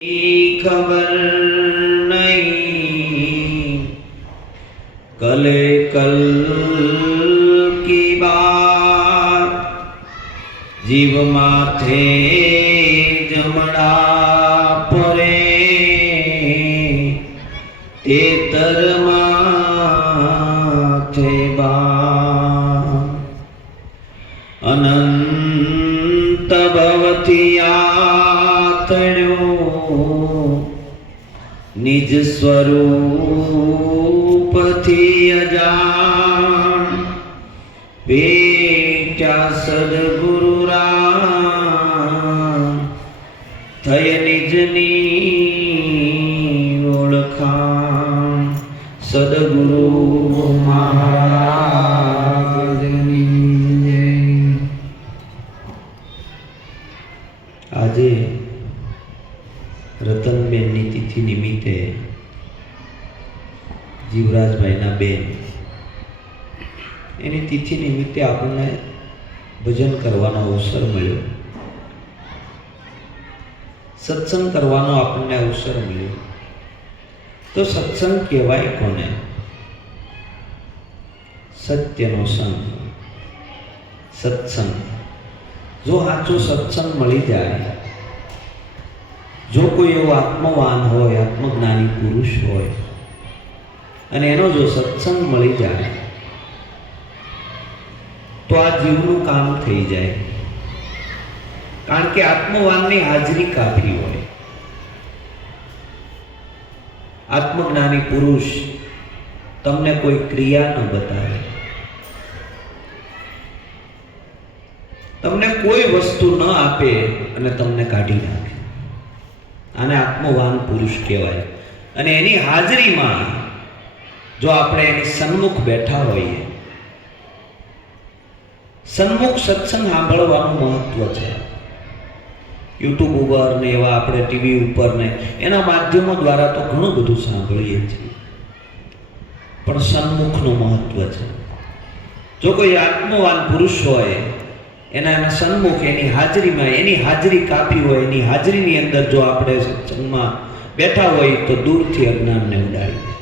खबर नहीं कले कल की बात जीव माथे जमड़ा परे तेतर माथे बा अनंत भवति आतण्यो निज स्वरूप थी अजान बेटा सदगुरु राम थय निजनी ओळखाण सदगुरु महाराजनी जय। આજે રતનબેનની તિથિ નિમિત્તે જીવરાજભાઈના બેન એની તિથિ નિમિત્તે આપણને ભજન કરવાનો અવસર મળ્યો, સત્સંગ કરવાનો આપણને અવસર મળ્યો. તો સત્સંગ કહેવાય કોને? સત્યનો સંગ, સત્સંગ. જો સાચો સત્સંગ મળી જાય, જો કોઈ એવો આત્મવાન હોય, આત્મજ્ઞાની પુરુષ હોય અને એનો જો સત્સંગ મળી જાય તો આ જીવનું કામ થઈ જાય. કારણ કે આત્મવાનની હાજરી કાફી હોય. આત્મજ્ઞાની પુરુષ તમને કોઈ ક્રિયા ન બતાવે, તમને કોઈ વસ્તુ ન આપે અને તમને કાઢી નાખે. આને આત્મવાન પુરુષ કહેવાય. અને એની હાજરીમાં જો આપણે એની સન્મુખ બેઠા હોઈએ, સન્મુખ સત્સંગ સાંભળવાનું મહત્વ છે. યુટ્યુબ ઉપર ને એવા આપણે ટીવી ઉપર ને એના માધ્યમો દ્વારા તો ઘણું બધું સાંભળીએ છીએ, પણ સન્મુખનું મહત્વ છે. જો કોઈ આત્મવાન પુરુષ હોય, એના સન્મુખ, એની હાજરીમાં, એની હાજરી કાપી હોય, એની હાજરીની અંદર જો આપણે સત્સંગમાં બેઠા હોય તો દૂરથી અજ્ઞાનને ઉડાડી દે.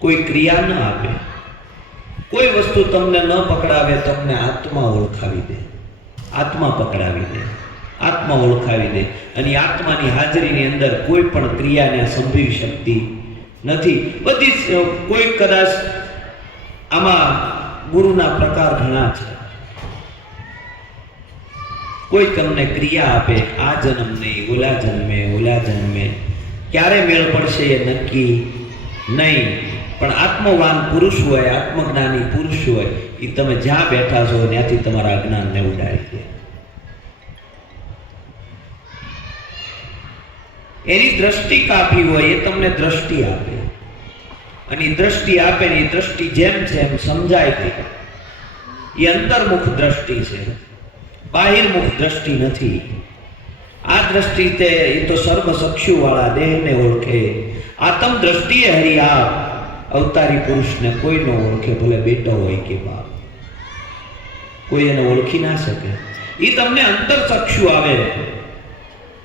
કોઈ ક્રિયા ન આપે, કોઈ વસ્તુ તમને ન પકડાવે, તમને આત્મા ઓળખાવી દે, આત્મા પકડાવી દે, આત્મા ઓળખાવી દે. અને આત્માની હાજરીની અંદર કોઈ પણ ક્રિયાને સંભવી શકતી નથી. બધી કોઈ કદાચ આમાં ગુરુના પ્રકાર ઘણા છે. કોઈ તમને ક્રિયા આપે, આ જન્મ નહીં, ઓલા જન્મે, ક્યારે મેળ પડશે એ નક્કી નહીં. પણ આત્મવાન પુરુષ હોય, આત્મજ્ઞાની પુરુષ હોય, એ તમે જ્યાં બેઠા છો ત્યાંથી તમારા અજ્ઞાનને ઉડાડી દે. એની દ્રષ્ટિ કાપી હોય, એ તમને દ્રષ્ટિ આપે. અને દ્રષ્ટિ આપે ને એ દ્રષ્ટિ જેમ છે એમ સમજાય કે એ અંતર્મુખ દ્રષ્ટિ છે, બાહિર્મુખ દ્રષ્ટિ નથી. આ દ્રષ્ટિ તે એ તો સર્વચક્ષુ વાળા દેહને ઓળખે. આત્મ દ્રષ્ટિએ હરી આપ અવતારી પુરુષને કોઈ ન ઓળખે, ભલે બેટો હોય કે બાપ, કોઈ એને ઓળખી ના શકે. એ તમને અંતરચક્ષુ આવે.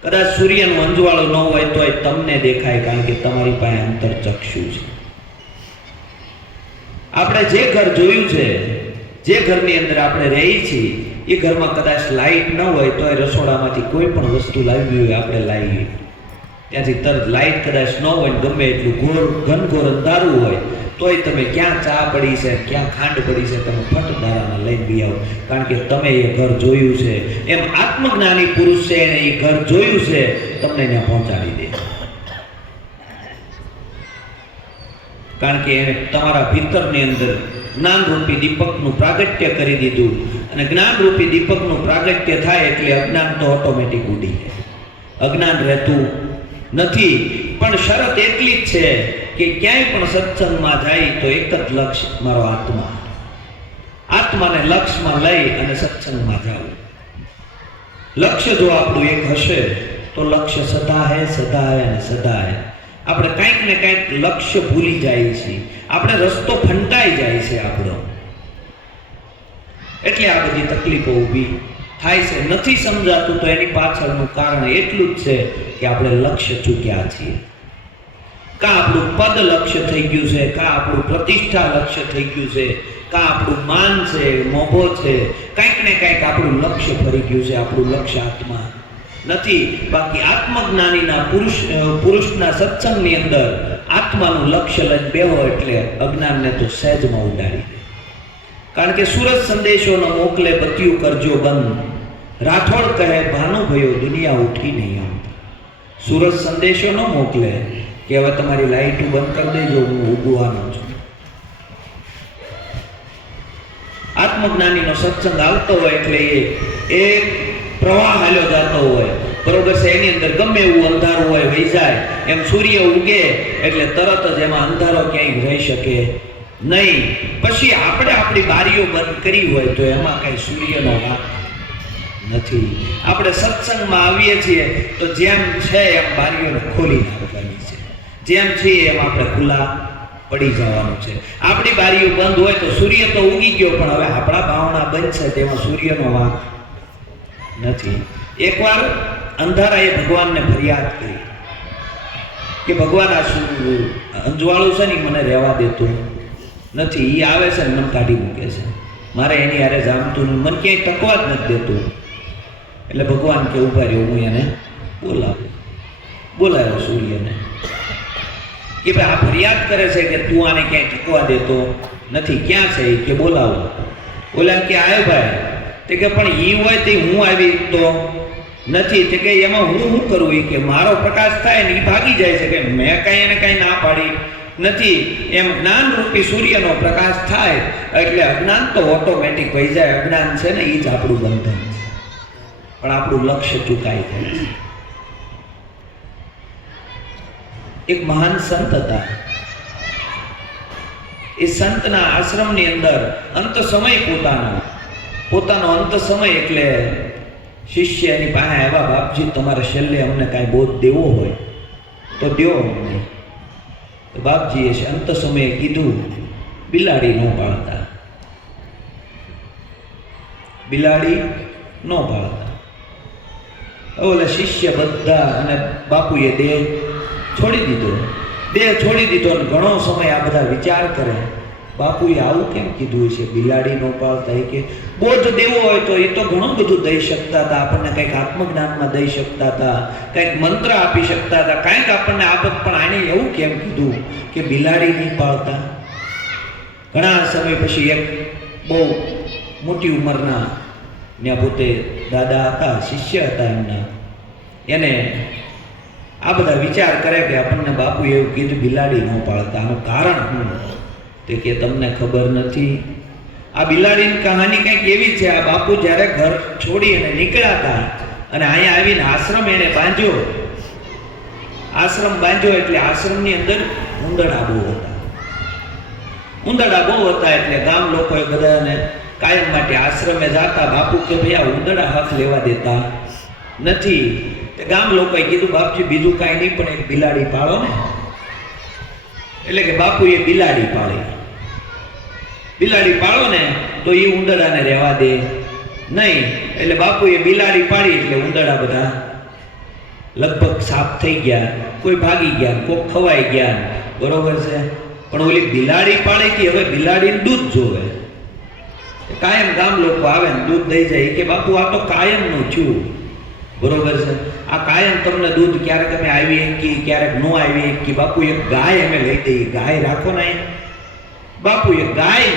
કદાચ સૂર્યનું અંજવાળું ન હોય તો તમને દેખાય, કારણ કે તમારી પાસે અંતરચક્ષુ છે. આપણે જે ઘર જોયું છે, જે ઘરની અંદર આપણે રહી છીએ, એ ઘરમાં કદાચ લાઈટ ન હોય તો એ રસોડામાંથી કોઈ પણ વસ્તુ લાવવી હોય આપણે લાવીએ, ત્યાંથી તરત લાઈટ કદાચ ન હોય, ગમે એટલું ઘનઘોર અંધારું હોય તોય તમે ક્યાં ચા પડી છે, ક્યાં ખાંડ પડી છે, તમે ફટ દારામાં લઈને બી આવો, કારણ કે તમે એ ઘર જોયું છે. એમ આત્મજ્ઞાની પુરુષ છે, એને એ ઘર જોયું છે, તમને ત્યાં પહોંચાડી દે. કારણ કે એને તમારા ભીતરની અંદર જ્ઞાનરૂપી દીપકનું પ્રાગટ્ય કરી દીધું. અને જ્ઞાનરૂપી દીપકનું પ્રાગટ્ય થાય એટલે અજ્ઞાન તો ઓટોમેટિક ઉડી જાય. અજ્ઞાન રહેતું નથી. પણ શરત એટલી જ છે કે ક્યાંય પણ સત્સંગમાં જાય તો એક જ લક્ષ્ય, મારો આત્મા. આત્માને લક્ષ્યમાં લઈ અને સત્સંગમાં જાવ. લક્ષ્ય જો આપણું એક હશે તો લક્ષ્ય સદા હે, સદા હે અને સદા હે. આપણે કંઈક ને કંઈક લક્ષ્ય ભૂલી જાય છે, આપણે રસ્તો ફંટાઈ જાય છે આપણો. એટલે આ બધી તકલીફો ઊભી થાય છે, નથી સમજાતું, તો એની પાછળનું કારણ એટલું જ છે કે આપણે લક્ષ્ય ચૂક્યા છીએ. કાં આપણું પદ લક્ષ્ય થઈ ગયું છે, કાં આપણું પ્રતિષ્ઠા લક્ષ્ય થઈ ગયું છે, કાં આપણું માન છે, મોભો છે, કંઈક ને કંઈક આપણું લક્ષ્ય ફરી ગયું છે. આપણું લક્ષ્ય આત્મા નથી. બાકી આત્મજ્ઞાનીના પુરુષના સત્સંગની અંદર આત્માનું લક્ષ્ય લઈને બેહો એટલે અજ્ઞાનને તો સહેજમાં ઉડાડી દે. કારણ કે સુરત સંદેશો ન મોકલે બત્યું કરજો બંધ, રાઠોડ કહે ભાનુ ભયો દુનિયા ઉઠી નહીં. આમ સુરત સંદેશો ન મોકલે કે હવે તમારી લાઈટ બંધ કરી દેજો, હું ઉગવાનો છું. આત્મજ્ઞાનીનો સત્સંગ આવતો હોય એટલે એ પ્રવાહ હાલ્યો જતો હોય, બરોબર છે. એની અંદર ગમે એવું અંધારું હોય વહી જાય. એમ સૂર્ય ઉગે એટલે તરત જ એમાં અંધારો ક્યાંય રહી શકે નહીં. પછી આપણે આપણી બારીઓ બંધ કરી હોય તો એમાં કઈ સૂર્યનો વાંક નથી. આપણે સત્સંગમાં આવીએ છીએ તો જેમ છે એમ બારીઓને ખોલી નાખવાની છે, જેમ છે એમ આપણે ખુલ્લા પડી જવાનું છે. આપણી બારીઓ બંધ હોય તો સૂર્ય તો ઉગી ગયો, પણ હવે આપણા બાવણા બંધ છે તેમાં સૂર્યનો વાંક નથી. એકવાર અંધારાએ ભગવાનને ફરિયાદ કરી કે ભગવાન આ શું અંજવાળું છે ને મને રહેવા દેતું નથી, એ આવે છે ને મને કાઢી મૂકે છે, મારે એની હારે જામતું નહીં, મને ક્યાંય ટકવા જ નથી દેતું. એટલે ભગવાન કે ઉભા રહ્યો, હું એને બોલાવ્યો સૂર્યને કે ભાઈ આ ફરિયાદ કરે છે કે તું આને ક્યાંય ટકવા દેતો નથી, ક્યાં છે કે બોલાવો. બોલા કે આવ્યો ભાઈ. તે કે પણ એ હોય તે હું આવી તો નથી. તે કે એમાં હું શું કરું? કે મારો પ્રકાશ થાય ને એ ભાગી જાય છે, કે મેં કાંઈ એને કાંઈ ના પાડી નથી. એમ જ્ઞાન રૂપી સૂર્યનો પ્રકાશ થાય એટલે અજ્ઞાન તો ઓટોમેટિક વહી જાય. અજ્ઞાન છે ને એ જ આપણું બંધન છે, પણ આપણું લક્ષ્ય ચૂકાઈ જાય. એક મહાન સંત હતા. એ સંતના આશ્રમની અંદર અંત સમય પોતાનો અંત સમય એટલે શિષ્ય એની પાસે આવ્યા, બાપજી તમારે છેલ્લે અમને કાંઈ બોધ દેવો હોય તો દ્યો અમને. તો બાપજીએ અંત સમયે કીધું બિલાડી ન પાળતા, બિલાડી ન પાળતા. ઓલા શિષ્ય બધા અને બાપુએ દેહ છોડી દીધો અને ઘણો સમય આ બધા વિચાર કરે, બાપુએ આવું કેમ કીધું છે, બિલાડી ન પાળતા? કે બોધ દેવો હોય તો એ તો ઘણું બધું દઈ શકતા હતા, આપણને કંઈક આત્મજ્ઞાનમાં દઈ શકતા હતા, કંઈક મંત્ર આપી શકતા હતા, કંઈક આપણને આપત, પણ આને એવું કેમ કીધું કે બિલાડી નહીં પાળતા? ઘણા સમય પછી એક બહુ મોટી ઉંમરના ત્યાં પોતે દાદા હતા, શિષ્ય હતા એમના, એને આ બધા વિચાર કરે કે આપણને બાપુ એવું કીધું બિલાડી ન પાળતા, આનું કારણ શું? તે કે તમને ખબર નથી. આ બિલાડીની કહાની કંઈક એવી છે. આ બાપુ જ્યારે ઘર છોડી અને નીકળ્યા હતા અને અહીંયા આવીને આશ્રમ એને બાંધ્યો, આશ્રમ બાંધ્યો એટલે આશ્રમની અંદર ઉંદરડા બહુ હતા. એટલે ગામ લોકોએ બધાને કાયમ માટે આશ્રમે જાતા. બાપુ કે ભાઈ આ ઉંદરડા હાથ લેવા દેતા નથી. ગામ લોકોએ કીધું બાપજી બીજું કાંઈ નહીં પણ એક બિલાડી પાળો ને. એટલે કે બાપુએ બિલાડી પાળો ને તો એ ઉંદરડાને રહેવા દે નહીં. એટલે બાપુએ બિલાડી પાડી એટલે ઉંદરડા બધા લગભગ સાફ થઈ ગયા, કોઈ ભાગી ગયા, કોઈ ખવાઈ ગયા, બરોબર છે. પણ ઓલી બિલાડી પાડી કે હવે બિલાડીને દૂધ જોવે. કાયમ ગામ લોકો આવે ને દૂધ દઈ જાય કે બાપુ આ તો કાયમનું થયું, બરોબર છે. આ કાયમ તમને દૂધ ક્યારેક અમે આવી એકી, ક્યારેક ન આવી એકી. બાપુ એક ગાય અમે લઈ દઈએ, ગાય રાખો ને. બાપુએ ગાય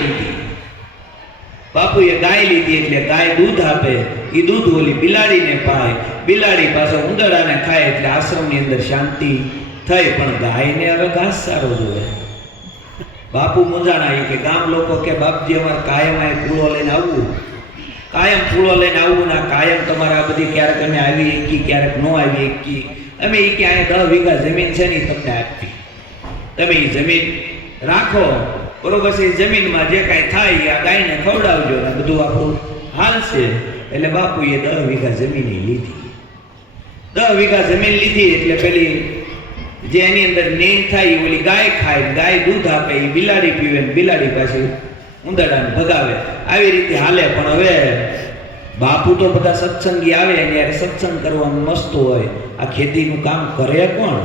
લીધી એટલે ગાય દૂધ આપે, એ દૂધ ઓલી બિલાડીને પાય, બિલાડી પાસે ઉંદરડાને ખાય એટલે આશ્રમની અંદર શાંતિ થઈ. પણ ગાયને હવે ઘાસ સારો જોવે. બાપુ મૂંઝાણા કે ગામ લોકો કે બાપજી અમારે કાયમ આ પૂળો લઈને આવવું, કાયમ પૂળો લઈને આવવું ના, કાયમ તમારે આ બધી ક્યારેક અમે આવી એકી, ક્યારેક ન આવી એકી. અમે એ કે અહીંયા 10 વીઘા જમીન છે ને તમને આપી, તમે એ જમીન રાખો, બરોબર છે. જમીનમાં જે કાંઈ થાય આ ગાયને ખવડાવજો ને બધું આપણું હાલશે. એટલે બાપુએ 10 વીઘા જમીન લીધી. 10 વીઘા જમીન લીધી એટલે પેલી જે એની અંદર નીણ થાય એ ઓલી ગાય ખાય, ગાય દૂધ આપે, એ બિલાડી પીવે, બિલાડી પાછી ઉંદરડાને ભગાવે. આવી રીતે હાલે. પણ હવે બાપુ તો બધા સત્સંગી આવે ત્યારે સત્સંગ કરવાનું મસ્ત હોય, આ ખેતીનું કામ કરે કોણ?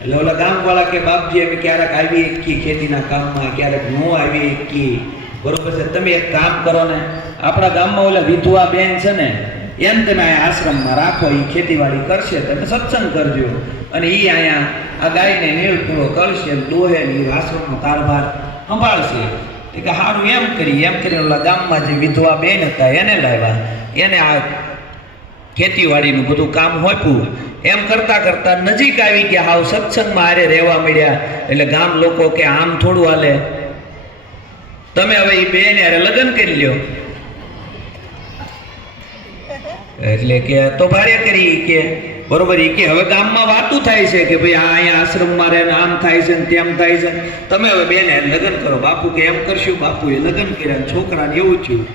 એટલે ઓલા ગામવાળા કે બાપજી અમે ક્યારેક આવી એકી ખેતીના કામમાં, ક્યારેક ન આવી એકી, બરોબર છે. તમે એક કામ કરો ને, આપણા ગામમાં ઓલા વિધવા બેન છે ને, એમ તમે આ આશ્રમમાં રાખો, એ ખેતીવાડી કરશે, તમે સત્સંગ કરજો, અને એ અહીંયા આ ગાયને નીળ પૂરો કરશે, દોહે ને આશ્રમનો કારભાર સંભાળશે. કે સારું એમ કરી ઓલા ગામમાં જે વિધવા બેન હતા એને લાવ્યા, એને આ ખેતીવાડીનું બધું કામ હોપ્યું. એમ કરતા કરતા નજીક આવી ગયા, હાવ સત્સંગમાં હારે રહેવા મળ્યા. એટલે ગામ લોકો કે આમ થોડું હાલે, તમે હવે એ બેન હારે લગ્ન કરી લ્યો. એટલે કે તો ભારે કરી કે બરોબર, એ કે હવે ગામમાં વાતું થાય છે કે ભાઈ આ અહીંયા આશ્રમમાં રહે, આમ થાય છે ને તેમ થાય છે, તમે હવે બેન લગ્ન કરો. બાપુ કે એમ કરશું. બાપુએ લગ્ન કર્યા, છોકરાને એવું થયું,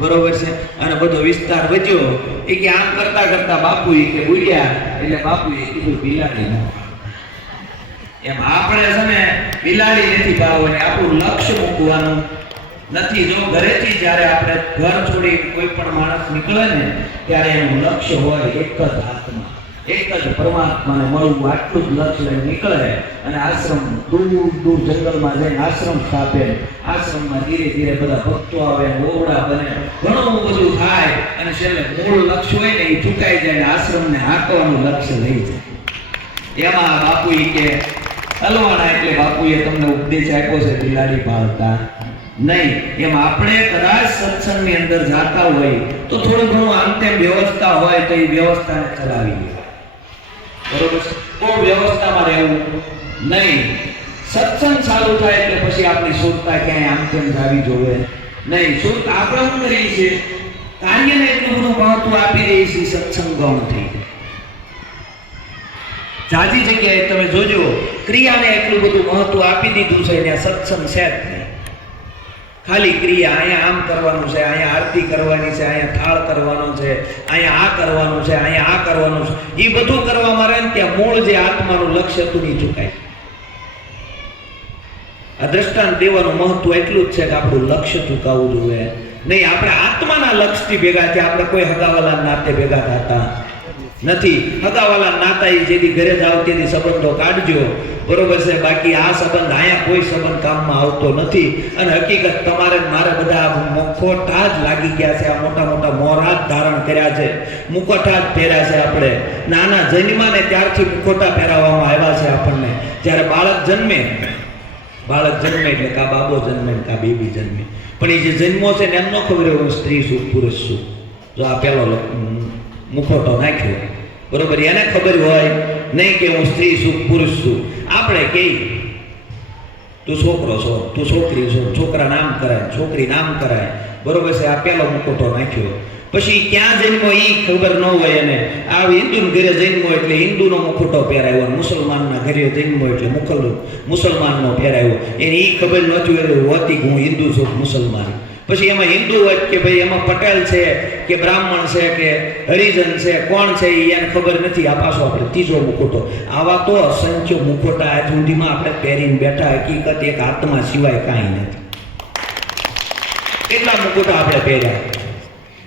બરોબર છે. અને બધો વિસ્તાર વધ્યો. એ કે આમ કરતા કરતા બાપુ એ કે ભૂલ્યા, એટલે બાપુએ કીધું બિલાડી. એમ આપણે છે ને બિલાડી નથી પાવવાની, આપણું લક્ષ્ય મૂકવાનું નથી. જો ઘરેથી જ્યારે આપણે ઘર છોડી કોઈ પણ માણસ નીકળે ને ત્યારે એનું લક્ષ્ય હોય એક જ આત્મા, એક જ પરમાત્માને મળવું, આટલું જ લક્ષ્ય લઈને નીકળે. અને આશ્રમ દૂર દૂર જંગલમાં જઈને આશ્રમ સ્થાપે, આશ્રમમાં ધીરે ધીરે બધા ભક્તો આવે, ઓરડા બને, ઘણું બધું થાય, અને છેલ્લે મૂળ લક્ષ્ય હોય ને એ ચૂકાઈ જાય, આશ્રમને હાંકવાનું લક્ષ્ય લઈ જાય. એમાં બાપુ કે હલવાના, એટલે બાપુએ તમને ઉપદેશ આપ્યો છે બિલાડી પાળતા નહીં. એમ આપણે કદાચ સત્સંગની અંદર જાતા હોય તો થોડું ઘણું આમ તેમ વ્યવસ્થા હોય તો એ વ્યવસ્થાને ચલાવી લે, બરોબર છે. કોઈ વ્યવસ્થામાં રહેવું નહીં. સત્સંગ ચાલુ થાય એટલે પછી આપણી સુરતા ક્યાંય આમ તેમ જાવી જોવે નહીં. સુરત આપણે શું કરીએ છીએ, કાર્યને એટલું બધું મહત્વ આપી દઈએ છીએ, સત્સંગ ગૌણ થઈ જાય. જાજી જગ્યાએ તમે જોજો ક્રિયાને એટલું બધું મહત્વ આપી દીધું છે, ત્યાં સત્સંગ છે જ નહીં. ખાલી ક્રિયા, અહીંયા આમ કરવાનું છે, અહીંયા આરતી કરવાની છે, અહીંયા થાળ કરવાનો છે, અહીંયા આ કરવાનું છે, અહીંયા આ કરવાનું છે, એ બધું કરવામાં રહે ને ત્યાં મૂળ જે આત્માનું લક્ષ્ય હતું એ ચૂકાય. આ દ્રષ્ટાંત દેવાનું મહત્વ એટલું જ છે કે આપણું લક્ષ્ય ચૂકાવવું જોઈએ નહીં. આપણે આત્માના લક્ષ્યથી ભેગા થયા, આપણે કોઈ હગાવાલા નાતે ભેગા થતા નથી. હગાવાલા નાતા એ જેથી ઘરે જાવ તેથી સંબંધો કાઢજો, બરોબર છે. બાકી આ સંબંધ અહીંયા કોઈ સંબંધ કામમાં આવતો નથી. અને હકીકત તમારે મારે બધા મુખોટા જ લાગી ગયા છે, આ મોટા મોટા મોરા જ ધારણ કર્યા છે, મુખોટા જ પહેર્યા છે. આપણે નાના જન્માને ત્યારથી મુખોટા પહેરાવવામાં આવ્યા છે આપણને. જ્યારે બાળક જન્મે એટલે કા બાબો જન્મે કા બેબી જન્મે, પણ એ જે જન્મો છે ને એમ ન ખબર હોય સ્ત્રી શું પુરુષ શું. જો આ પેલો મુખોટો નાખ્યો, બરોબર, એને ખબર હોય નહીં કે હું સ્ત્રી છું પુરુષ છું. આપણે કહીએ તું છોકરો છો, તું છોકરી છો, છોકરા નામ કરાય, છોકરી નામ કરાય, બરોબર છે. આ પેલો મુખોટો નાખ્યો, પછી ક્યાં જન્મો એ ખબર ન હોય. અને આ હિન્દુના ઘરે જન્મો એટલે હિન્દુનો મુખોટો પહેરાયો, મુસલમાનના ઘરે જન્મો એટલે મુસલમાનનો પહેરાયો. એને એ ખબર નથી હોતી કે હું હિન્દુ છું મુસલમાન. પછી એમાં હિન્દુ હોય કે ભાઈ એમાં પટેલ છે કે બ્રાહ્મણ છે કે હરિજન છે, કોણ છે એને ખબર નથી. આ પાછો આપણે ત્રીજો મુખોટો. આવા તો અસંખ્ય મુખોટા આજ સુધીમાં આપણે પહેરીને બેઠા, હકીકત એક આત્મા સિવાય કાંઈ નથી. કેટલા મુખોટા આપણે પહેર્યા.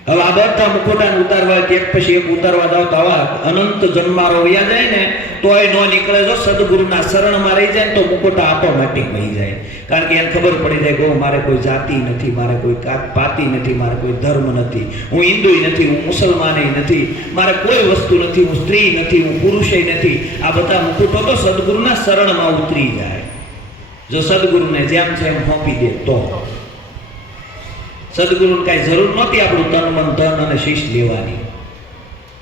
હવે આ બધા મુખોટાને ઉતારવા એક પછી એક ઉતારવા જાવ તો આવા અનંત જન્મારો વયા જાય ને તોય ન નીકળે. જો સદગુરુના શરણમાં રહી જાય ને તો મુખોટા ઓટોમેટિક વહી જાય. કારણ કે એને ખબર પડી જાય કે મારે કોઈ જાતિ નથી, મારે કોઈ પાતિ નથી, મારે કોઈ ધર્મ નથી, હું હિન્દુ નથી, હું મુસલમાન નથી, મારે કોઈ વસ્તુ નથી, હું સ્ત્રી નથી, હું પુરુષ નથી. આ બધા મુખોટો તો સદગુરુના શરણમાં ઉતરી જાય. જો સદગુરુને જેમ છે એમ સોંપી દે તો સદગુરુને કાંઈ જરૂર નહોતી આપણું તન મન ધન અને શીશ લેવાની.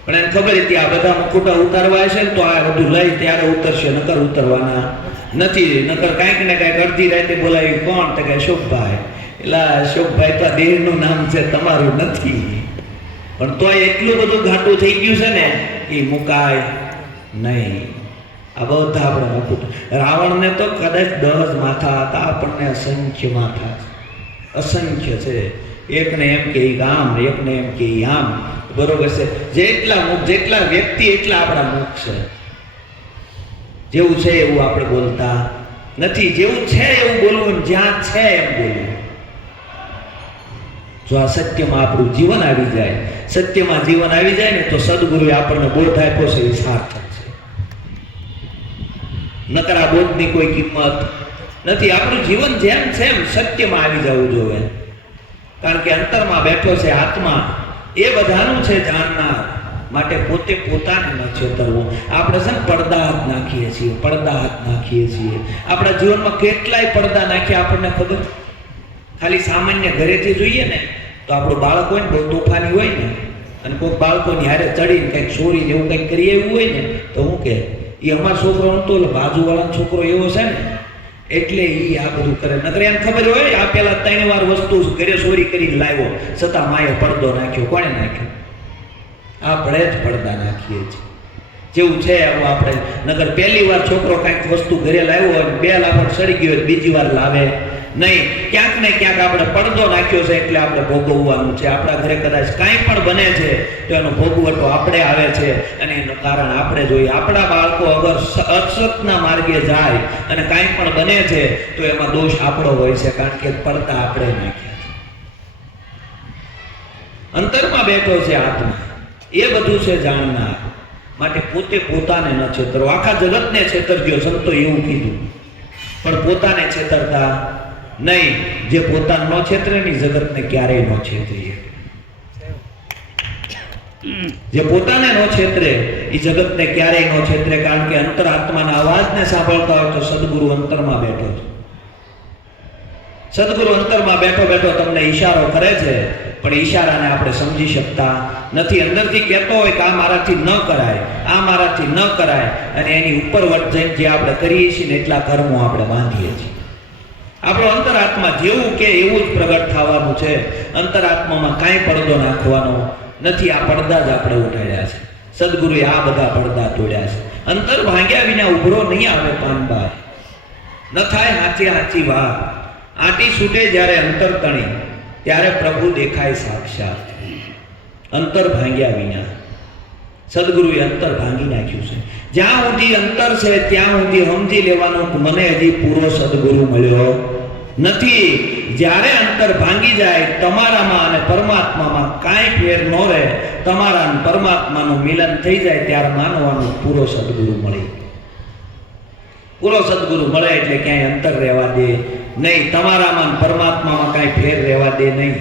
પણ એને ખબર હતી આ બધા મુખોટા ઉતારવા હશે ને તો આ બધું લઈ ત્યારે ઉતરશે, નકર ઉતરવાના નથી. નકર કાંઈક ને કાંઈક અડધી રાતે બોલાવી કોણ તો કે અશોકભાઈ. એટલે અશોકભાઈ તો દેહનું નામ છે, તમારું નથી. પણ તોય એટલું બધું ઘાટું થઈ ગયું છે ને એ મુકાય નહીં. આ બધા આપણે મુકુટ. રાવણને તો કદાચ 10 માથા હતા, આપણને અસંખ્ય માથા છે, અસંખ્ય છે. એકને એમ કે આમ, એકને એમ કે આમ, બરોબર છે. જેટલા મુખ, જેટલા વ્યક્તિ એટલા આપણા મુખ છે. જેવું છે એવું આપણે બોલતા નથી, જેવું છે એવું બોલવું, જ્યાં છે એમ બોલવું. જો આ સત્યમાં આપણું જીવન આવી જાય, સત્યમાં જીવન આવી જાય ને તો સદગુરુએ આપણને બોધ આપ્યો છે એ સાર્થક છે. નકર આ બોધની કોઈ કિંમત નથી. આપણું જીવન જેમ છે એમ સત્યમાં આવી જવું જોઈએ. કારણ કે અંતરમાં બેઠો છે આત્મા, એ બધાનું છે જાણનાર. માટે પોતે પોતાને ન છેતરવું. આપણે છે ને પડદા હાથ નાખીએ છીએ, પડદા હાથ નાખીએ છીએ. આપણા જીવનમાં કેટલાય પડદા નાખ્યા આપણને ખબર. ખાલી સામાન્ય ઘરેથી જોઈએ ને તો આપણું બાળક હોય ને બહુ તોફાની હોય ને, અને કોઈક બાળકોની હારે ચડીને કંઈક ચોરીને એવું કંઈક કરી આવ્યું હોય ને તો હું કે એ અમારો છોકરો નતો, બાજુવાળાનો છોકરો એવો છે ને એટલે એ આ બધું કરે. નકર એને ખબર હોય આ પેલા 3 વાર વસ્તુ ઘરે ચોરી કરીને લાવ્યો, છતાં માએ પડદો નાખ્યો. કોણે નાખ્યો? આપણે જ પડદા નાખીએ છીએ. જેવું છે આવું આપણે. નગર પહેલી વાર છોકરો કાંઈક વસ્તુ ઘરે લાવ્યો હોય, 2 લાફટ સડી ગયો હોય, બીજી વાર લાવે નહીં. ક્યાંક ને ક્યાંક આપણે પડદો નાખ્યો છે એટલે આપણે ભોગવવાનું છે. આપણા ઘરે કદાચ કાંઈ પણ બને છે તો એનો ભોગવટો આપણે આવે છે, અને એનું કારણ આપણે જોઈએ. આપણા બાળકો અગર અસતના માર્ગે જાય અને કાંઈ પણ બને છે તો એમાં દોષ આપણો હોય છે, કારણ કે પડદા આપણે નાખ્યા છે. અંતરમાં બેઠો છે આત્મા, એ બધું છે જાણનાર. માટે પોતે પોતાને ન છેતરો. આખા જગતને છેતરજો, સંતો એવું કીધું, પણ પોતાને છેતરતા નહીં. જે પોતાને ન છેતરે ને જગતને ક્યારેય ન છેતરીએ. જે પોતાને ન છેતરે એ જગતને ક્યારેય ન છેતરે. કારણ કે અંતરાત્માના અવાજને સાંભળતા હોય તો સદગુરુ અંતરમાં બેઠો છે. સદગુરુ અંતરમાં બેઠો બેઠો તમને ઈશારો કરે છે, પણ ઈશારાને આપણે સમજી શકતા નથી. અંદરથી કહેતો હોય કે આ મારાથી ન કરાય, આ મારાથી ન કરાય, અને એની ઉપર વટ જઈને જે આપણે કરીએ છીએ ને એટલા કર્મો આપણે બાંધીએ છીએ. આપણો અંતરાત્મા જેવું કે એવું જ પ્રગટ થવાનું છે. અંતરાત્મામાં કાંઈ પડદો નાખવાનો નથી. આ પડદા જ આપણે ઉઠાડ્યા છે. સદગુરુએ આ બધા પડદા તોડ્યા છે. અંતર ભાંગ્યા વિના ઉભરો નહીં આવે પાનબાઈ. ન થાય હાથે હાચી વાત. આંટી છૂટે જ્યારે અંતર તણી, ત્યારે પ્રભુ દેખાય સાક્ષાત. અંતર ભાંગ્યા વિના. સદગુરુએ અંતર ભાંગી નાખ્યું છે. જ્યાં સુધી અંતર છે ત્યાં સુધી સમજી લેવાનું કે મને હજી પૂરો સદગુરુ મળ્યો નથી. જ્યારે અંતર ભાંગી જાય તમારામાં અને પરમાત્મામાં કાંઈ ફેર ન રહે, તમારા અને પરમાત્માનું મિલન થઈ જાય ત્યારે માનવાનું પૂરો સદગુરુ મળે. પૂરો સદગુરુ મળે એટલે ક્યાંય અંતર રહેવા દે નહીં. તમારામાં પરમાત્મામાં કાંઈ ફેર રહેવા દે નહીં.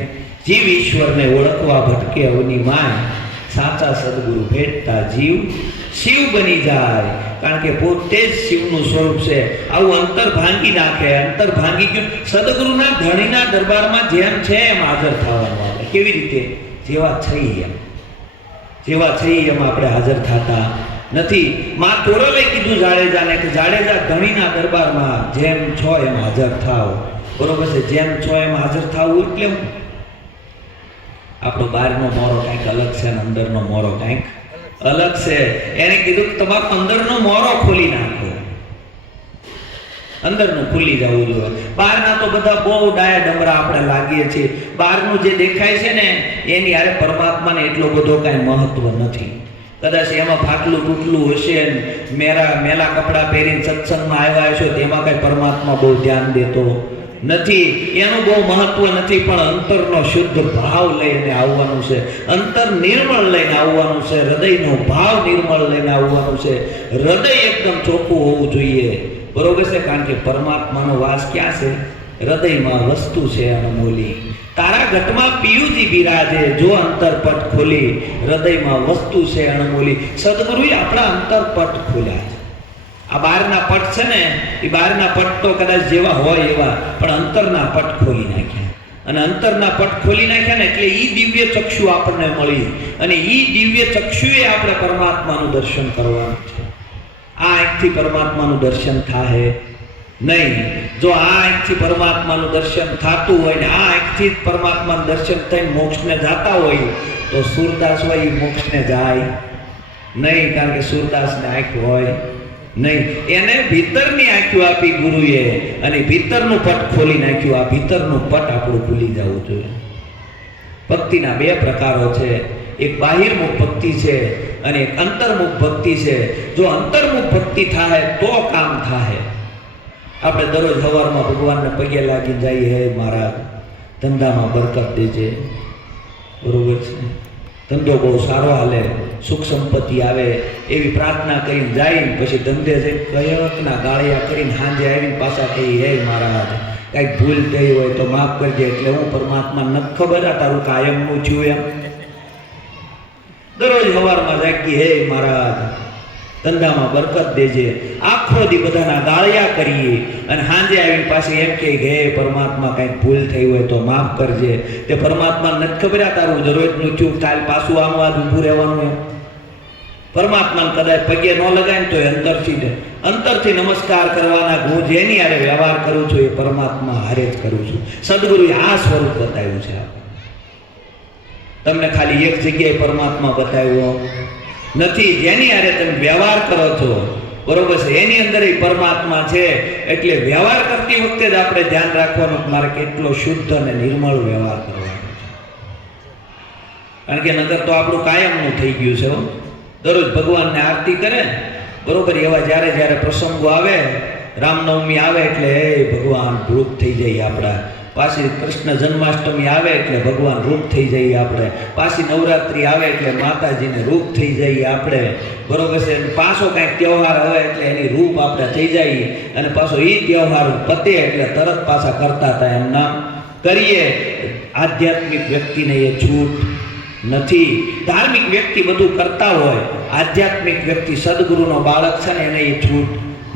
જીવ ઈશ્વરને ઓળખવા ભટકે અવની માય, સાચા સદગુરુ ભેટતા જીવ શિવ બની જાય. કારણ કે પોતે જ શિવનું સ્વરૂપ છે. આવું અંતર ભાંગી નાખે. અંતર ભાંગી ગયું. સદગુરુના ધણીના દરબારમાં જેમ છે એમ હાજર થવાનું. આપણે કેવી રીતે? જેવા છીએ એમ, જેવા છીએ એમ આપણે હાજર થતા નથી. માં તોરલે કીધું જાડેજાને કે જાડેજા ધણીના દરબારમાં જેમ છો એમ હાજર થાવ. બરોબર છે? જેમ છો એમ હાજર થવું એટલે આપણો બહારનો મોરો કંઈક અલગ છે અને અંદરનો મોરો કંઈક અલગ છે. એને કીધું કે તમારો અંદરનો મોરો ખોલી નાખો. અંદરનું ખુલી જવું જોઈએ. બહારના તો બધા બહુ ડાયા ડમરા આપણે લાગીએ છીએ. બહારનું જે દેખાય છે ને એની હારે પરમાત્માને એટલો બધો કાંઈ મહત્વ નથી. કદાચ એમાં ફાટલું તૂટલું હશે, મેલા કપડાં પહેરીને સત્સંગમાં આવ્યા હશો, તેમાં કાંઈ પરમાત્મા બહુ ધ્યાન દેતો નથી. એનું બહુ મહત્વ નથી. પણ અંતરનો શુદ્ધ ભાવ લઈને આવવાનું છે. અંતર નિર્મળ લઈને આવવાનું છે. હૃદયનો ભાવ નિર્મળ લઈને આવવાનું છે. હૃદય એકદમ ચોખ્ખું હોવું જોઈએ. બરોબર છે? કારણ કે પરમાત્માનો વાસ ક્યાં છે? હૃદયમાં વસ્તુ છે અનમોલી. તારા ઘટમાં પિયુજી બિરાજે, જો અંતરપટ ખોલી. હૃદયમાં વસ્તુ છે અનમોલી. સદગુરુએ આપણા અંતરપટ ખોલ્યા છે. આ બહારના પટ છે ને એ બહારના પટ તો કદાચ જેવા હોય એવા, પણ અંતરના પટ ખોલી નાખ્યા. અને અંતરના પટ ખોલી નાખ્યા ને એટલે ઈ દિવ્ય ચક્ષુ આપણને મળી. અને ઈ દિવ્ય ચક્ષુએ આપણે પરમાત્માનું દર્શન કરવાનું છે. આ આંખથી પરમાત્માનું દર્શન થાય નહીં. જો આ આંખથી પરમાત્માનું દર્શન થતું હોય ને આ આંખથી પરમાત્માનું દર્શન થઈને મોક્ષને જાતા હોય તો સૂરદાસ હોય એ મોક્ષને જાય નહીં. કારણ કે સૂરદાસને આંખ હોય નહીં. એને ભીતરની આંખો આપી ગુરુએ અને ભીતરનું પટ ખોલી નાખ્યું. આ ભીતરનું પટ આપણું ખુલી જવું જોઈએ. ભક્તિના 2 પ્રકારો છે. એક બાહિર્મુખ ભક્તિ છે અને એક અંતર્મુખ ભક્તિ છે. જો અંતર્મુખ ભક્તિ થાય તો કામ થાય. આપણે દરરોજ સવારમાં ભગવાનને પગે લાગી જઈએ, હે મહારાજ ધંધામાં બરકત દેજે, બરોબર છે, ધંધો બહુ સારો હાલે, સુખ સંપત્તિ આવે એવી પ્રાર્થના કરીને જાય. પછી ધંધે જઈને કયકના ગાળિયા કરીને સાંજે આવીને પાછા કહી, હે મહારાજ કાંઈક ભૂલ થઈ હોય તો માફ કરજે. એટલે હું પરમાત્મા નથી ખબર આ તારું કાયમનું છું એમ. દરરોજ સવારમાં જાગી, હે મહારાજ ધંધામાં બરકત દેજે. આખો દી બધાના ગાળિયા કરીએ અને સાંજે આવીને પાછી એમ કે હે પરમાત્મા કાંઈક ભૂલ થઈ હોય તો માફ કરજે. તે પરમાત્મા નથી ખબર આ તારું દરરોજનું છું, કાલ પાછું આમ વાત ઊભું રહેવાનું એમ. પરમાત્માને કદાચ પગે ન લગાય ને તો અંતરથી નમસ્કાર કરવાના. હું જેની હારે વ્યવહાર કરું છું એ પરમાત્મા હારે જ કરું છું. સદગુરુએ આ સ્વરૂપ બતાવ્યું છે. તમને ખાલી એક જગ્યાએ પરમાત્મા બતાવ્યો નથી. જેની હારે તમે વ્યવહાર કરો છો, બરોબર છે, એની અંદર એ પરમાત્મા છે. એટલે વ્યવહાર કરતી વખતે જ આપણે ધ્યાન રાખવાનું કે મારે કેટલો શુદ્ધ અને નિર્મળ વ્યવહાર કરવાનો છે. કારણ કે નગર તો આપણું કાયમનું થઈ ગયું છે. દરરોજ ભગવાનને આરતી કરે, બરોબર, એવા જ્યારે જ્યારે પ્રસંગો આવે, રામનવમી આવે એટલે હે ભગવાન રૂપ થઈ જાય આપણા. પાછી કૃષ્ણ જન્માષ્ટમી આવે એટલે ભગવાન રૂપ થઈ જઈએ આપણે. પાછી નવરાત્રિ આવે એટલે માતાજીને રૂપ થઈ જઈએ આપણે, બરોબર છે. પાછો કાંઈક તહેવાર આવે એટલે એની રૂપ આપણે થઈ જઈએ અને પાછો એ તહેવાર પતે એટલે તરત પાછા કરતા હતા એમ નામ કરીએ. આધ્યાત્મિક વ્યક્તિને એ છૂટ નથી. ધાર્મિક વ્યક્તિ બધું કરતા હોય, આધ્યાત્મિક વ્યક્તિ સદગુરુનો બાળક છે ને એને એ છૂટ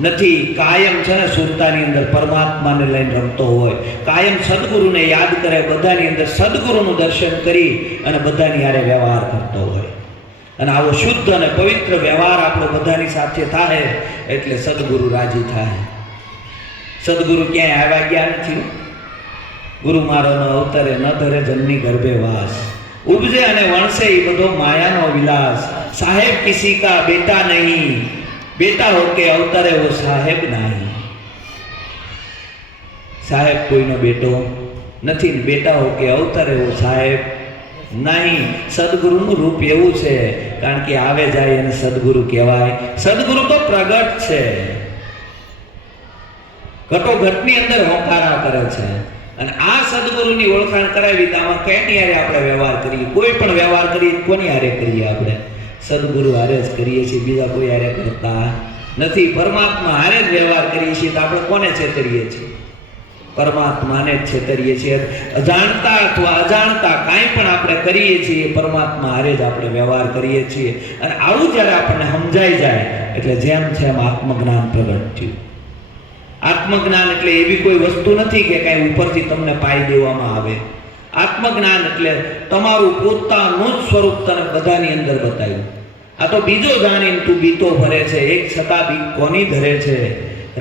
નથી. કાયમ છે ને સુરતાની અંદર પરમાત્માને લઈને રમતો હોય, કાયમ સદગુરુને યાદ કરે, બધાની અંદર સદગુરુનું દર્શન કરી અને બધાની હારે વ્યવહાર કરતો હોય. અને આવો શુદ્ધ અને પવિત્ર વ્યવહાર આપણો બધાની સાથે થાય એટલે સદગુરુ રાજી થાય. સદગુરુ ક્યાંય આવ્યા ગયા નથી. ગુરુ મારોનો અવતરે ન ધરે જનની ગર્ભે વાસ, ઉપજે અને વણસે એ બધો માયાનો વિલાસ. સાહેબ કિસી કા બેટા નહીં, બેટા હોકે અવતરે વો સાહેબ નહીં. સાહેબ કોઈનો બેટો નથી, બેટા હોકે અવતરે વો સાહેબ નહીં. સદગુરુનું રૂપ એવું છે, કારણ કે આવે જાય એને સદગુરુ કહેવાય. સદગુરુ તો પ્રગટ છે, ઘટોઘટની અંદર હોંકારા કરે છે. અને આ સદગુરુની ઓળખાણ કરાવી તો આમાં કેની હારે આપણે વ્યવહાર કરીએ. કોઈ પણ વ્યવહાર કરીએ કોની હારે કરીએ? આપણે સદગુરુ હારે જ કરીએ છીએ, બીજા કોઈ હારે કરતા નથી. પરમાત્મા હારે જ વ્યવહાર કરીએ છીએ તો આપણે કોને છેતરીએ છીએ? પરમાત્માને જ છેતરીએ છીએ. અજાણતા અથવા અજાણતા કાંઈ પણ આપણે કરીએ છીએ પરમાત્મા હારે જ આપણે વ્યવહાર કરીએ છીએ. અને આવું જ્યારે આપણને સમજાઈ જાય એટલે જેમ છે એમ આત્મજ્ઞાન પ્રગટ થયું. આત્મજ્ઞાન એટલે એવી કોઈ વસ્તુ નથી કે કાંઈ ઉપરથી તમને પાઈ દેવામાં આવે. આત્મજ્ઞાન એટલે તમારું પોતાનું જ સ્વરૂપ તને બધાની અંદર બતાવ્યું. આ તો બીજો જાણીને તું બીતો ભરે છે, એક છતાં બી કોની ધરે છે.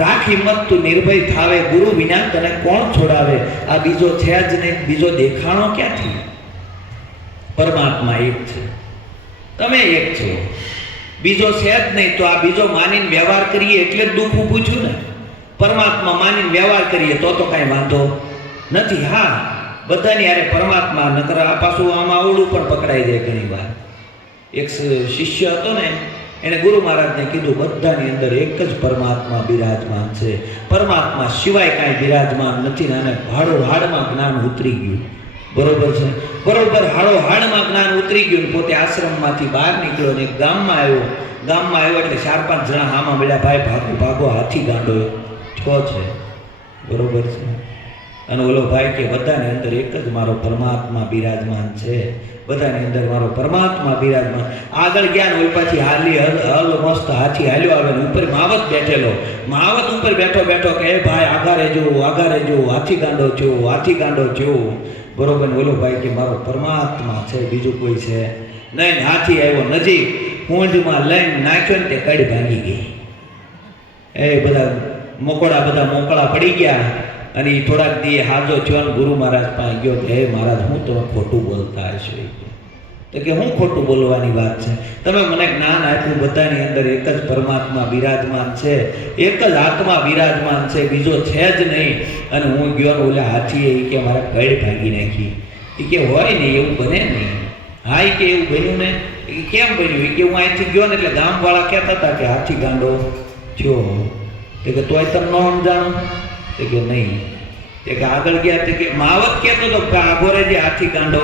રાખ હિંમત તું નિર્ભય થાવે, ગુરુ વિના તને કોણ છોડાવે. આ બીજો છે જ નહીં, બીજો દેખાણો ક્યાંથી? પરમાત્મા એક છે, તમે એક છો, બીજો છે જ નહીં. તો આ બીજો માનીને વ્યવહાર કરીએ એટલે જ દુઃખ ઊભું છું ને. પરમાત્મા માનીને વ્યવહાર કરીએ તો કાંઈ વાંધો નથી. હા, બધાની હારે પરમાત્મા નકર આ પાછું આમાં આવડું પણ પકડાઈ જાય ઘણી વાર. એક શિષ્ય હતો ને, એણે ગુરુ મહારાજને કીધું બધાની અંદર એક જ પરમાત્મા બિરાજમાન છે, પરમાત્મા સિવાય કાંઈ બિરાજમાન નથી. અને હાડો હાડમાં જ્ઞાન ઉતરી ગયું, બરોબર છે, બરોબર હાડો હાડમાં જ્ઞાન ઉતરી ગયું. પોતે આશ્રમમાંથી બહાર નીકળ્યો ને એક ગામમાં આવ્યો. ગામમાં આવ્યો એટલે 4-5 જણા હામાં મળ્યા, ભાઈ ભાગો ભાગો, હાથી ગાંડો છે, બરોબર છે. અને ઓલો ભાઈ કે બધાની અંદર એક જ મારો પરમાત્મા બિરાજમાન છે, બધાની અંદર મારો પરમાત્મા બિરાજમાન. આગળ ગયા ને ઓલ પાછી હાલી હલ મસ્ત હાથી હાલ્યો આવે ને ઉપર માવત બેઠેલો. માવત ઉપર બેઠો બેઠો કે ભાઈ આગા રહેજો, હાથી ગાંડો થયો, હાથી ગાંડો થયો, બરોબર. ને ઓલો ભાઈ કે મારો પરમાત્મા છે, બીજું કોઈ છે નહીં. હાથી આવ્યો નજીક, પૂંજમાં લઈને નાખ્યો ને તે કડી ભાંગી ગઈ. એ બધા મોકળા પડી ગયા. અને એ થોડાક દી હાજો થયો ને ગુરુ મહારાજ પાસે ગયો કે હે મહારાજ, હું તમે ખોટું બોલતા હશો. તો કે હું ખોટું બોલવાની વાત છે? તમે મને જ્ઞાન આપ્યું, બધાની અંદર એક જ પરમાત્મા બિરાજમાન છે, એક જ આત્મા બિરાજમાન છે, બીજો છે જ નહીં. અને હું ગયો ને ઓલા હાથીએ એ કે મારા કડ ભાગી નાખી. એ કે હોય ને એવું બને નહીં. હા, એ કે એવું બન્યું ને. એ કેમ બન્યું? એ કે હું અહીંથી ગયો ને એટલે ગામવાળા કહેતા હતા કે હાથી ગાંડો થયો. કે તોય તમે ન સમજાણો? કે નહીં. તે કે આગળ ગયા તે કે માવત કહેતો હતો કે આગોરે જે હાથી ગાંડો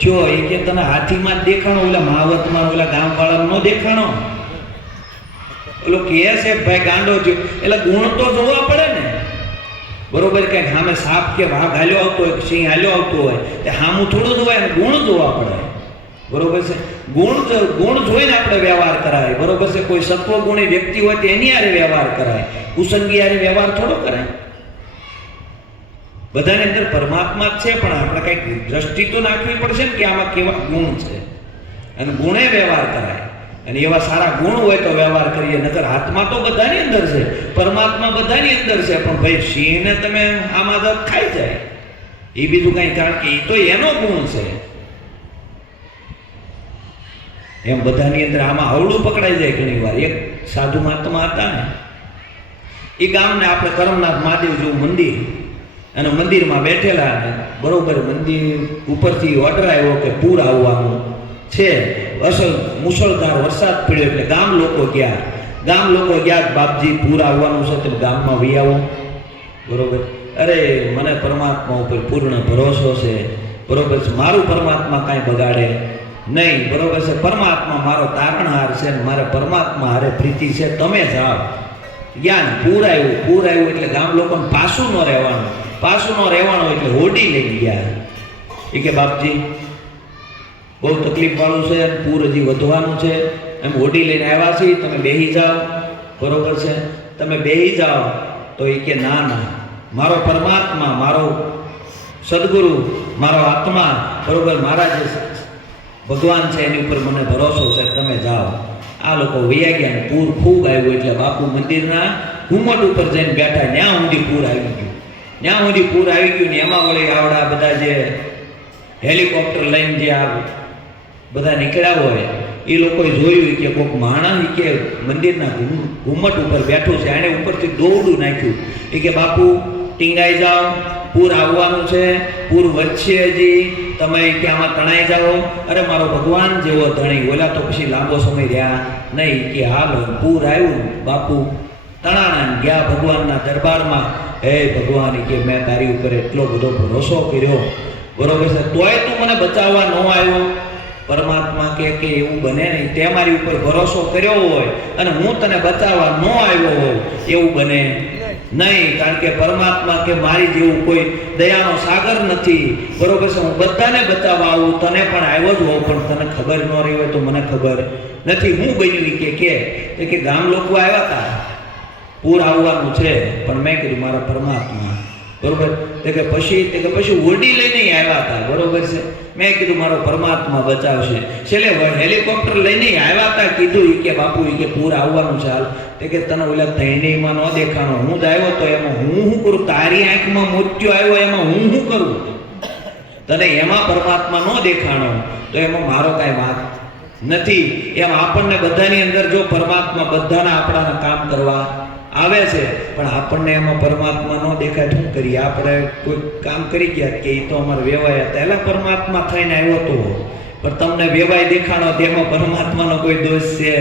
થયો એ કે તને હાથીમાં જ દેખાણો, ઓલા માવતમાં ઓલા ગામવાળામાં નો દેખાણો. ઓલો કહે છે ભાઈ ગાંડો થયો એટલે ગુણ તો જોવા પડે ને, બરોબર? કે સામે સાપ કે વાઘ હાલ્યો આવતો હોય, સિંહ હાલ્યો આવતો હોય, તે સામું થોડું જોવાય ને ગુણ જોવા પડે, બરોબર છે? ગુણ જોઈને આપણે વ્યવહાર કરાય, બરોબર છે? કોઈ સત્વગુણી વ્યક્તિ હોય તો એની હારે વ્યવહાર કરાય, કુસંગી હારે વ્યવહાર થોડો કરાય. બધાની અંદર પરમાત્મા જ છે, પણ આપણે કંઈક દ્રષ્ટિ તો નાખવી પડશે ને કે આમાં કેવા ગુણ છે, અને ગુણે વ્યવહાર કરાય. અને એવા સારા ગુણ હોય તો વ્યવહાર કરીએ, નકર આત્મા તો બધાની અંદર છે, પરમાત્મા બધાની અંદર છે, પણ ભાઈ સિંહને તમે આમાં તો ખાઈ જાય એ બીજું કઈ, કારણ કે એ તો એનો ગુણ છે. એમ બધાની અંદર આમાં હવળું પકડાઈ જાય ઘણી વાર. એક સાધુ મહાત્મા હતા ને, એ ગામને આપણે કરમનાથ મહાદેવ જેવું મંદિર, અને મંદિરમાં બેઠેલા, બરોબર મંદિર ઉપરથી ઓર્ડર આવ્યો કે પૂર આવવાનું છે, અસલ મુસળધાર વરસાદ પડ્યો એટલે ગામ લોકો ગયા બાપજી પૂર આવવાનું છે, તમે ગામમાં વી આવો, બરોબર? અરે મને પરમાત્મા ઉપર પૂર્ણ ભરોસો છે, બરોબર છે, મારું પરમાત્મા કાંઈ બગાડે નહીં, બરોબર છે, પરમાત્મા મારો તારણહાર છે ને મારે પરમાત્મા હારે પ્રીતિ છે, તમે જાઓ. જ્ઞાન પૂર આવ્યું એટલે ગામ લોકોને પાછું ન રહેવાનું એટલે હોડી લઈ ગયા. એ કે બાપજી બહુ તકલીફ વાળું છે, પૂર હજી વધવાનું છે, એમ હોડી લઈને આવ્યા છીએ, તમે બેહી જાઓ, બરોબર છે, તમે બેહી જાઓ. તો એ કે ના, મારો પરમાત્મા, મારો સદગુરુ, મારો આત્મા, બરોબર, મારા જે ભગવાન છે એની ઉપર મને ભરોસો છે, તમે જાઓ. આ લોકો વૈયા ગયા, પૂર ખૂબ આવ્યું એટલે બાપુ મંદિરના ઘુમ્મટ ઉપર જઈને બેઠા, ત્યાં સુધી પૂર આવી ગયું ને એમાં વળી આવડા બધા જે હેલિકોપ્ટર લઈને જે આ બધા નીકળ્યા હોય એ લોકોએ જોયું કે કોઈક માણસ કે મંદિરના ઘુમ્મટ ઉપર બેઠું છે, એણે ઉપરથી દોરડું નાખ્યું. એ કે બાપુ ટીંગાઈ જાઓ, પૂર આવવાનું છે, પૂર વધશે હજી, તમે કે આમાં તણાઈ જાઓ. અરે મારો ભગવાન જેવો ધણી, ઓલા તો પછી લાંબો સમય રહ્યા નહીં, કે હાલો પૂર આવ્યું, બાપુ તણાણા ગયા ભગવાનના દરબારમાં. હે ભગવાન, કે મેં તારી ઉપર એટલો બધો ભરોસો કર્યો, બરોબર છે, તોય તું મને બચાવવા ન આવ્યો. પરમાત્મા કે એવું બને નહીં, તે મારી ઉપર ભરોસો કર્યો હોય અને હું તને બચાવવા ન આવ્યો હોય એવું બને નહીં, કારણ કે પરમાત્મા કે મારી જેવું કોઈ દયાનો સાગર નથી, બરોબર છે, હું બધાને બચાવવા આવું, તને પણ આવ્યો જ હોઉં, પણ તને ખબર ન રહી હોય તો મને ખબર નથી હું બન્યું. કે ગામ લોકો આવ્યા હતા, પૂર આવવાનું છે, પણ મેં કીધું મારા પરમાત્મા, બરોબર, કે પછી હોડી લઈને આવ્યા હતા, બરોબર છે, મેં કીધું મારો પરમાત્મા બચાવશે. છેલ્લે હેલિકોપ્ટર લઈને આવ્યા હતા, કીધું કે બાપુ કે પૂર આવવાનું છે, હાલ. કે તને ઓલા તૈણીમાં ન દેખાણો, હું જ આવ્યો તો એમાં હું શું કરું? તારી આંખમાં મોતિયો આવ્યો એમાં હું શું કરું? તને એમાં પરમાત્મા ન દેખાણો તો એમાં મારો કાંઈ વાંક નથી. એમ આપણને બધાની અંદર જો પરમાત્મા બધાના આપણાના કામ કરવા આવે છે, પણ આપણને એમાં પરમાત્મા ન દેખાય, શું કરીએ? આપણે કોઈ કામ કરી ગયા કે એ તો અમારે વેવાયા હતા, એલા પરમાત્મા થઈને આવ્યો તો, પણ તમને વેવાય દેખાણો તેમાં પરમાત્માનો કોઈ દોષ છે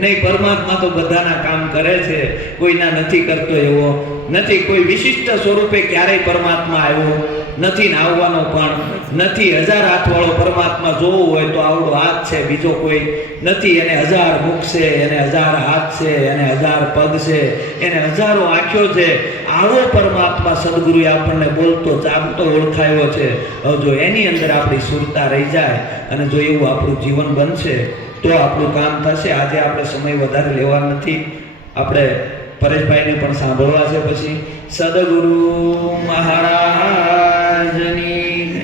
નહીં. પરમાત્મા તો બધાના કામ કરે છે, કોઈના નથી કરતો એવો નથી. કોઈ વિશિષ્ટ સ્વરૂપે ક્યારેય પરમાત્મા આવ્યો નથી ને આવવાનો પણ નથી. 1000 હાથવાળો પરમાત્મા જોવો હોય તો આવડો હાથ છે, બીજો કોઈ નથી. એને 1000 મુખ છે, એને 1000 હાથ છે, એને 1000 પગ છે, એને 1000 આંખો છે. આવો પરમાત્મા સદગુરુએ આપણને બોલતો ચાલતો ઓળખાયો છે. હવે જો એની અંદર આપણી સુરતા રહી જાય અને જો એવું આપણું જીવન બનશે તો આપણું કામ થશે. આજે આપણે સમય વધારે લેવા નથી, આપણે પરેશભાઈને પણ સાંભળવા છે. પછી સદગુરુ મહારાજ